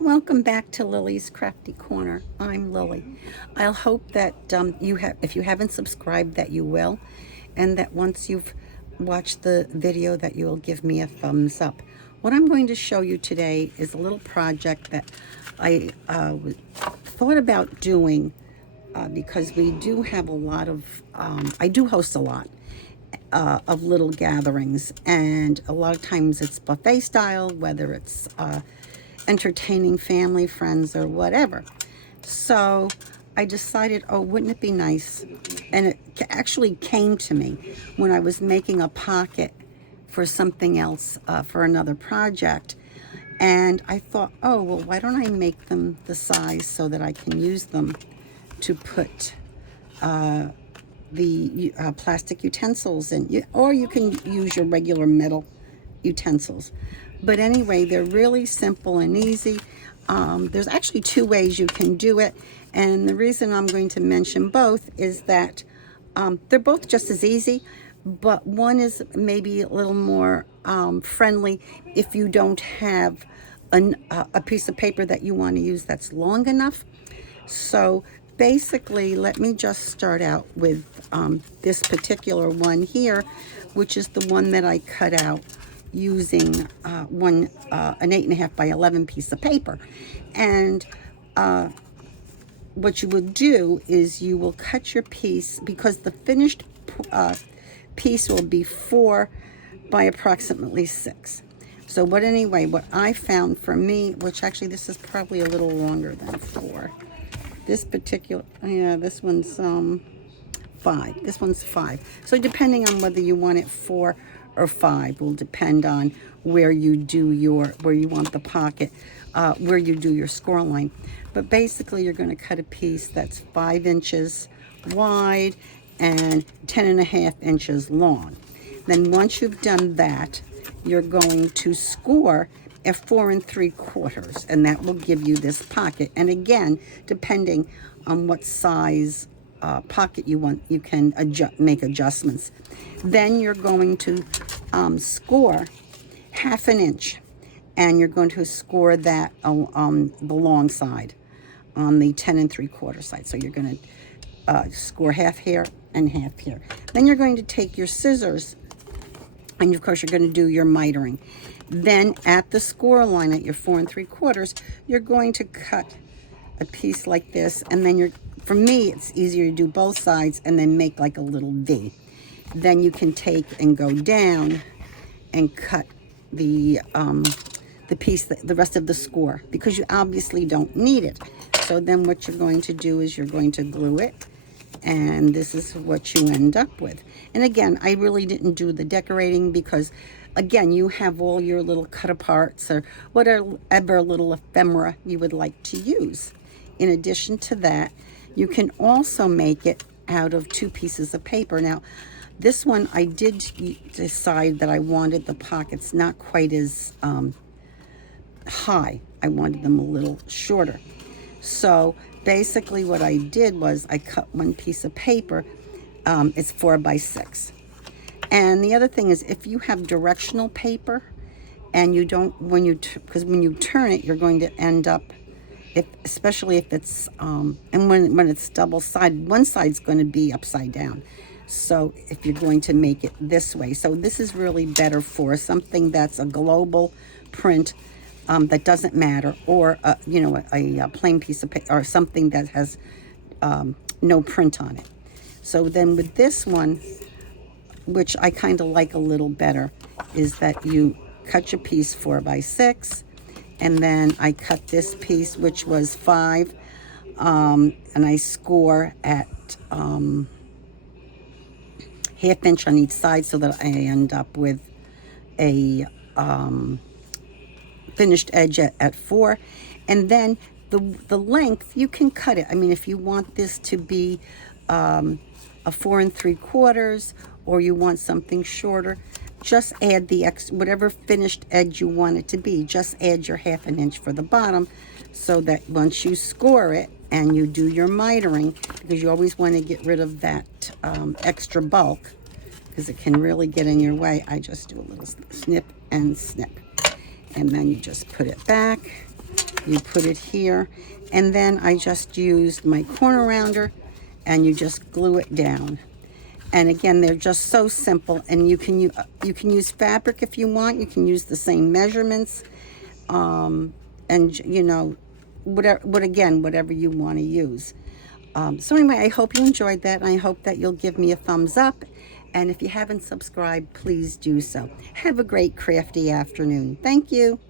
Welcome back to Lily's Crafty Corner. I'm Lily. I'll hope that if you haven't subscribed, that you will, and that once you've watched the video, that you'll give me a thumbs up. What I'm going to show you today is a little project that I thought about doing because we do have a lot of, I do host a lot of little gatherings, and a lot of times it's buffet style, whether it's entertaining family, friends, or whatever. So I decided, oh, wouldn't it be nice? And it actually came to me when I was making a pocket for something else, for another project. And I thought, oh, well, why don't I make them the size so that I can use them to put the plastic utensils in, or you can use your regular metal utensils. But anyway, they're really simple and easy. There's actually two ways you can do it, and the reason I'm going to mention both is that they're both just as easy, but one is maybe a little more friendly if you don't have a piece of paper that you want to use that's long enough. So basically, let me just start out with this particular one here, which is the one that I cut out using an 8.5 by 11 piece of paper. And what you will do is you will cut your piece, because the finished piece will be 4 by approximately 6. So what I found for me, which actually this is probably a little longer than 4. This particular, this one's 5. This one's 5. So depending on whether you want it 4 or 5 will depend on where you want the pocket, where you do your score line. But basically, you're going to cut a piece that's 5 inches wide and 10.5 inches long. Then once you've done that, you're going to score at 4 3/4, and that will give you this pocket. And again, depending on what size pocket you want, you can make adjustments. Then you're going to score 1/2 inch, and you're going to score that on the long side, on the 10 3/4 side. So you're going to score half here and half here. Then you're going to take your scissors, and of course you're going to do your mitering. Then at the score line at your 4 3/4, you're going to cut a piece like this, and then for me, it's easier to do both sides and then make like a little V. Then you can take and go down and cut the piece, the rest of the score, because you obviously don't need it. So then what you're going to do is you're going to glue it, and this is what you end up with. And again, I really didn't do the decorating because, again, you have all your little cut aparts or whatever little ephemera you would like to use. In addition to that, you can also make it out of 2 pieces of paper. Now, this one, I did decide that I wanted the pockets not quite as high. I wanted them a little shorter. So basically what I did was I cut 1 piece of paper. It's 4 by 6. And the other thing is, if you have directional paper and you don't, because when you turn it, you're going to end up, especially if it's, and when it's double-sided, one side's going to be upside down. So if you're going to make it this way. So this is really better for something that's a global print that doesn't matter, or, a plain piece of paper, or something that has no print on it. So then with this one, which I kind of like a little better, is that you cut your piece 4 by 6, and then I cut this piece, which was 5, and I score at 1/2 inch on each side, so that I end up with a finished edge at 4. And then the length, you can cut it. I mean, if you want this to be a 4 3/4, or you want something shorter, just add the whatever finished edge you want it to be. Just add your 1/2 inch for the bottom, so that once you score it and you do your mitering, because you always want to get rid of that extra bulk, because it can really get in your way. I just do a little snip and snip, and then you just put it back, You put it here, and then I just used my corner rounder, and you just glue it down. And again, they're just so simple, and you can use fabric if you want. You can use the same measurements, and you know, whatever you want to use. So anyway, I hope you enjoyed that, and I hope that you'll give me a thumbs up. And if you haven't subscribed, please do so. Have a great crafty afternoon. Thank you.